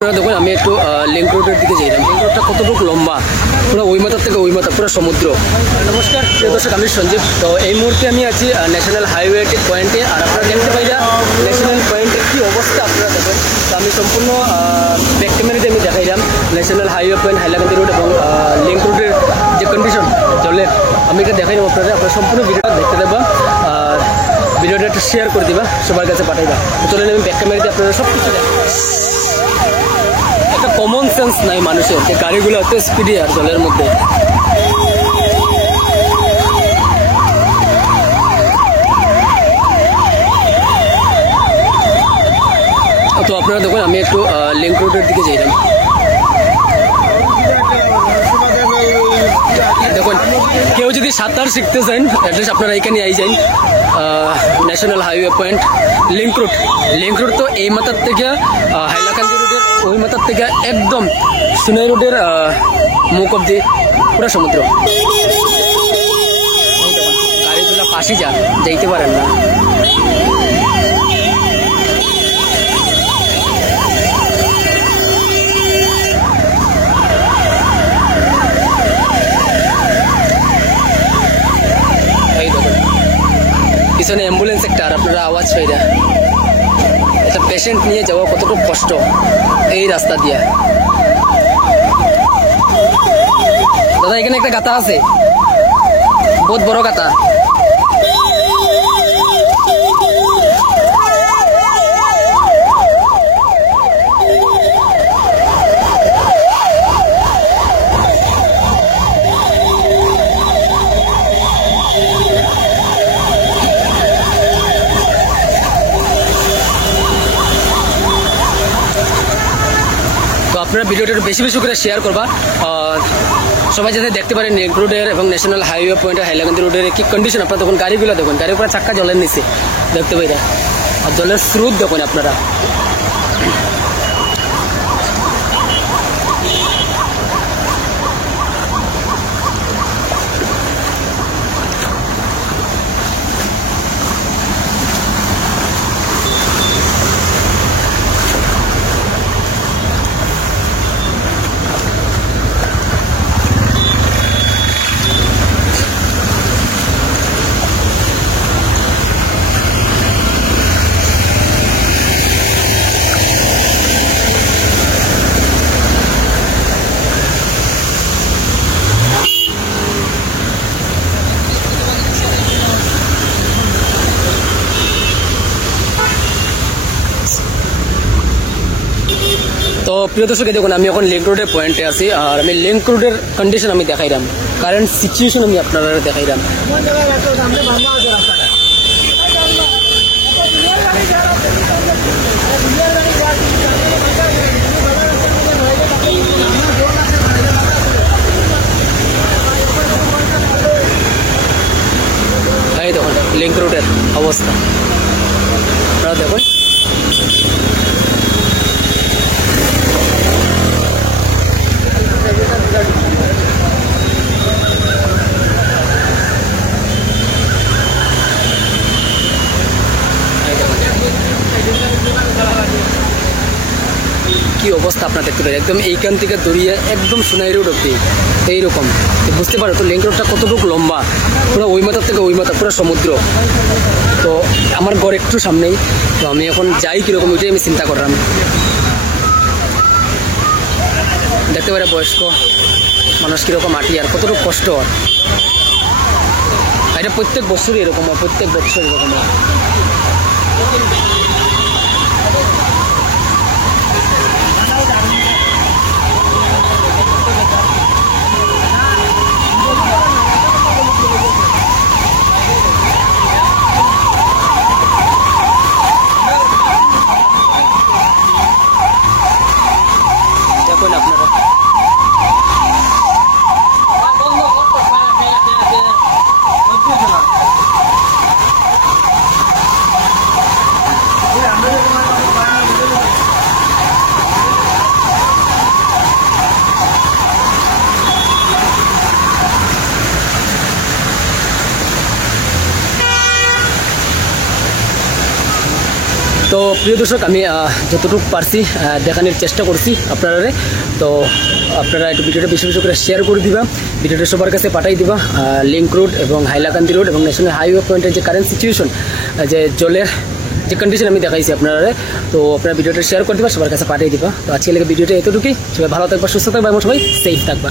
দেখুন আমি একটু লিংক রোডের দিকে যাইলাম। লিংক রোডটা কতটুকু লম্বা, পুরো ওই মাথার থেকে ওই মাথা পুরো সমুদ্র। নমস্কার প্রিয় দর্শক, আমি সঞ্জীব। তো এই মুহূর্তে আমি আছি ন্যাশনাল হাইওয়ে পয়েন্টে, আর আপনারা দেখতে পাইলা ন্যাশনাল পয়েন্টের কী অবস্থা আপনারা দেখেন। তো আমি সম্পূর্ণ ব্যাক ক্যামেরাতে আমি দেখাইলাম ন্যাশনাল হাইওয়ে পয়েন্ট, হাইলাকান্দি রোড এবং লিংক রোডের যে কন্ডিশন জলের, আমি এটা দেখাইলাম আপনারা। আপনারা সম্পূর্ণ ভিডিওটা দেখতে দেবা আর ভিডিওটা একটু শেয়ার করে দিবা, সবার কাছে পাঠাইবা। তো চলেন আমি ব্যাক ক্যামেরাতে আপনারা সব কিছু একটা কমন সেন্স নাই মানুষের, যে গাড়িগুলো এত স্পিডে আর জলের মধ্যে। তো আপনারা দেখুন আমি একটু লিংক রোডের দিকে যাইলাম। দেখুন কেউ যদি সাঁতার শিখতে চান অ্যাড্রেস আপনারা এখানে আই যান, national highway point link road. Link road তো এই মাথার থেকে হাইলাকান্দি রোডের ওই মাথার থেকে একদম সুনাই রোডের মুখ অব্দি পুরো সমুদ্র। গাড়িগুলো পাশে যান, যাইতে পারেন না। পিছনে অ্যাম্বুলেন্স একটা, আর আপনারা আওয়াজ পাইরা। একটা পেশেন্ট নিয়ে যাওয়া কতটুকু কষ্ট এই রাস্তা দিয়া। দাদা এখানে একটা গাতা আছে, বহুত বড় গাতা। তো আপনারা ভিডিওটা বেশি বেশি করে শেয়ার করবা, সবাই যাতে দেখতে পারেন লিংক রোডের এবং ন্যাশনাল হাইওয়ে পয়েন্টের হাইলাকান্দি রোডের কি কন্ডিশন। আপনারা দেখুন গাড়িগুলো দেখুন, গাড়ির উপরে চাক্কা জলের নিচে দেখতে পাইরা, আর জলের স্রোত দেখুন আপনারা। তো প্রিয় দর্শক দেখুন আমি এখন লিংক রোডের পয়েন্টে আছি, আর আমি লিংক রোডের কন্ডিশন আমি দেখাইলাম, কারেন্ট সিচুয়েশন আমি আপনারা দেখাইলাম। এই দেখুন লিংক রোডের অবস্থা আপনারা দেখুন। কি অবস্থা আপনারা দেখতে পারেন, একদম এইখান থেকে দড়িয়ে একদম সুনাই রোড অব্দি এইরকম। বুঝতে পারো তো লিংক রোডটা কতটুকু লম্বা, পুরো ওই মাথার থেকে ওই মাথা পুরো সমুদ্র। তো আমার ঘর একটু সামনেই, তো আমি এখন যাই কীরকম ওইটাই আমি চিন্তা করলাম। দেখতে পারে বয়স্ক মানুষ কীরকম আটি আর কতটুকু কষ্ট। আর এটা প্রত্যেক বছরই এরকম হয়, প্রত্যেক বছর এরকম হয়। দেখুন আপনারা তো প্রিয় দর্শক আমি যতটুকু পারছি দেখানোর চেষ্টা করছি আপনারা। তো আপনারা একটু ভিডিওটা বেশি বেশি করে শেয়ার করে দিবা, ভিডিওটা সবার কাছে পাঠাই দিবা। লিঙ্ক রোড এবং হাইলাকান্দি রোড এবং ন্যাশনাল হাইওয়ে পয়েন্টের যে কারেন্ট সিচুয়েশন, যে জলের যে কন্ডিশন আমি দেখাইছি আপনারা, তো আপনারা ভিডিওটা শেয়ার করে দিবা, সবার কাছে পাঠিয়ে দিবা। তো আজকে লেগে ভিডিওটা এতটুকুই। সবাই ভালো থাকবা, সুস্থ থাকবা এবং সবাই সেফ থাকবা।